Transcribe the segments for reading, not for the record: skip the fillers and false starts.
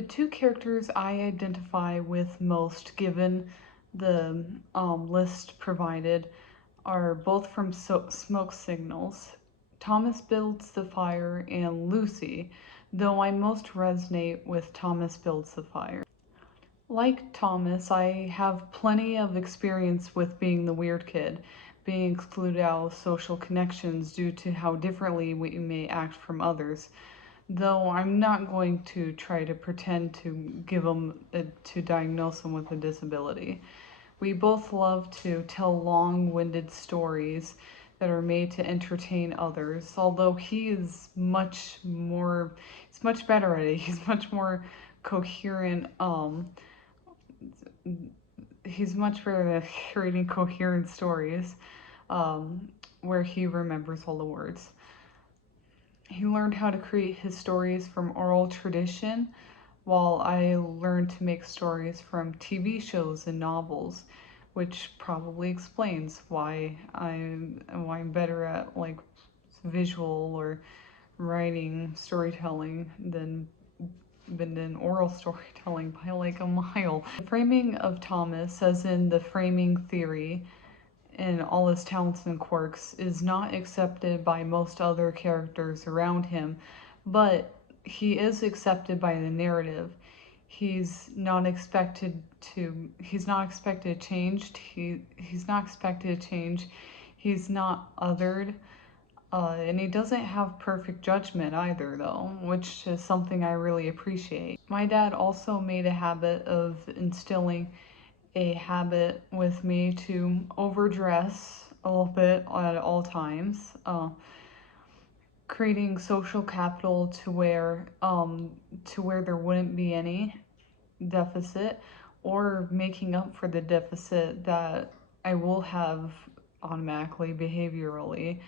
The two characters I identify with most, given the list provided, are both from Smoke Signals. Thomas Builds the Fire and Lucy, though I most resonate with Thomas Builds the Fire. Like Thomas, I have plenty of experience with being the weird kid, being excluded out of social connections due to how differently we may act from others. Though I'm not going to try to pretend to to diagnose them with a disability. We both love to tell long-winded stories that are made to entertain others, although he's much better at it. He's much more coherent, he's much better at creating coherent stories, um, where he remembers all the words. He learned how to create his stories from oral tradition, while I learned to make stories from TV shows and novels, which probably explains why I'm better at like visual or writing storytelling than oral storytelling by like a mile. The framing of Thomas, as in the framing theory, in all his talents and quirks, is not accepted by most other characters around him, but he is accepted by the narrative. He's not expected changed. He's not expected to change. He's not othered. And he doesn't have perfect judgment either, though, which is something I really appreciate. My dad also made a habit of instilling a habit with me to overdress a little bit at all times, creating social capital to where there wouldn't be any deficit, or making up for the deficit that I will have automatically behaviorally,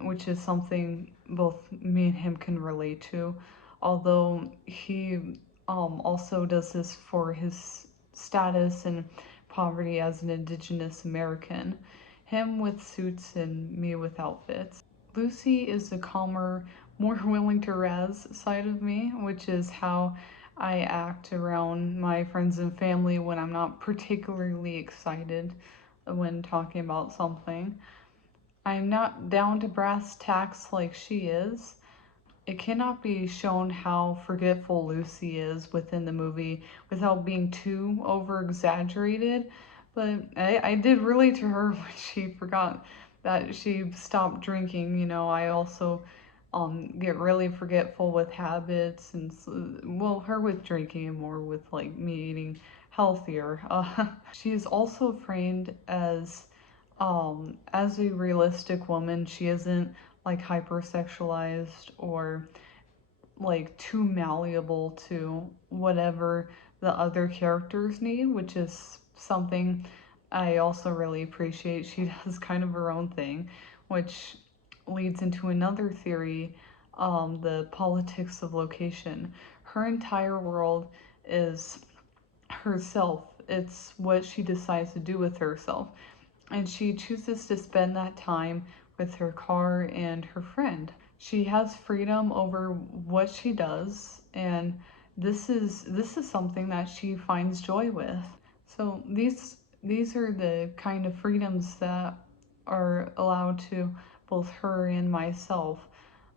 which is something both me and him can relate to. Although he also does this for his status and poverty as an Indigenous American. Him with suits and me with outfits. Lucy is the calmer, more willing to razz side of me, which is how I act around my friends and family when I'm not particularly excited when talking about something. I'm not down to brass tacks like she is. It cannot be shown how forgetful Lucy is within the movie without being too over exaggerated, but I did relate to her when she forgot that she stopped drinking. I also get really forgetful with habits, and well, her with drinking and more with like me eating healthier. She's also framed as a realistic woman. She isn't like hypersexualized or like too malleable to whatever the other characters need, which is something I also really appreciate. She does kind of her own thing, which leads into another theory, the politics of location. Her entire world is herself. It's what she decides to do with herself. And she chooses to spend that time with her car and her friend. She has freedom over what she does, and this is something that she finds joy with. So these are the kind of freedoms that are allowed to both her and myself.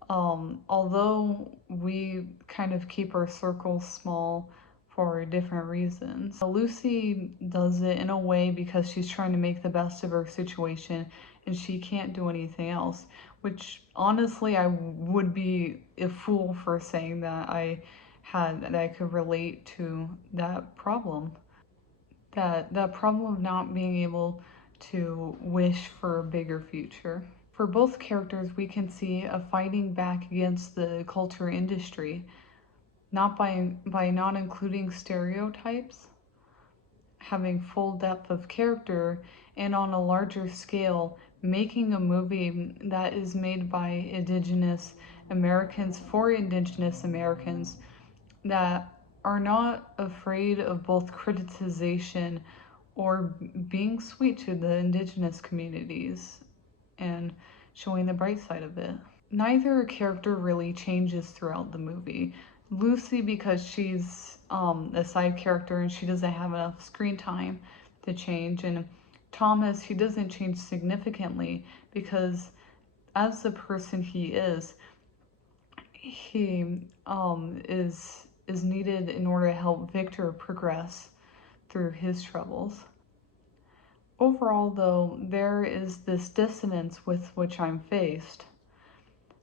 Although we kind of keep our circles small for different reasons. Lucy does it in a way because she's trying to make the best of her situation and she can't do anything else, which honestly I would be a fool for saying that I could relate to that problem. That problem of not being able to wish for a bigger future. For both characters, we can see a fighting back against the culture industry, not by not including stereotypes, having full depth of character, and on a larger scale, making a movie that is made by Indigenous Americans for Indigenous Americans that are not afraid of both criticization or being sweet to the Indigenous communities and showing the bright side of it. Neither character really changes throughout the movie. Lucy, because she's a side character and she doesn't have enough screen time to change, and Thomas, he doesn't change significantly because as the person he is needed in order to help Victor progress through his troubles. Overall, though, there is this dissonance with which I'm faced.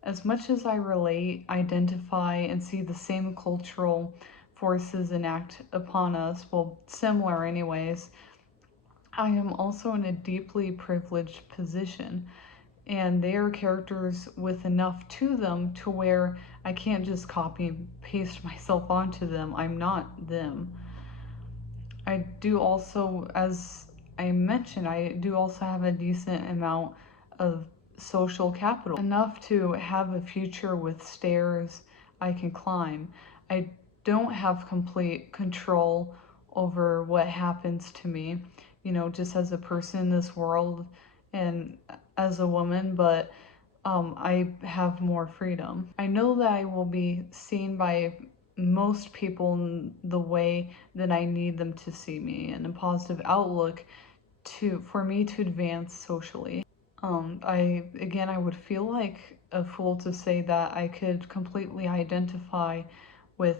As much as I relate, identify, and see the same cultural forces enact upon us, well, similar anyways, I am also in a deeply privileged position. And they are characters with enough to them to where I can't just copy and paste myself onto them. I'm not them. I do also, as I mentioned, I do also have a decent amount of social capital, enough to have a future with stairs I can climb. I don't have complete control over what happens to me, just as a person in this world and as a woman, but I have more freedom. I know that I will be seen by most people in the way that I need them to see me, and a positive outlook to for me to advance socially. I would feel like a fool to say that I could completely identify with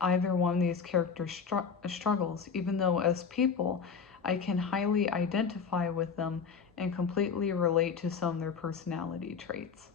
either one of these characters' struggles, even though as people, I can highly identify with them and completely relate to some of their personality traits.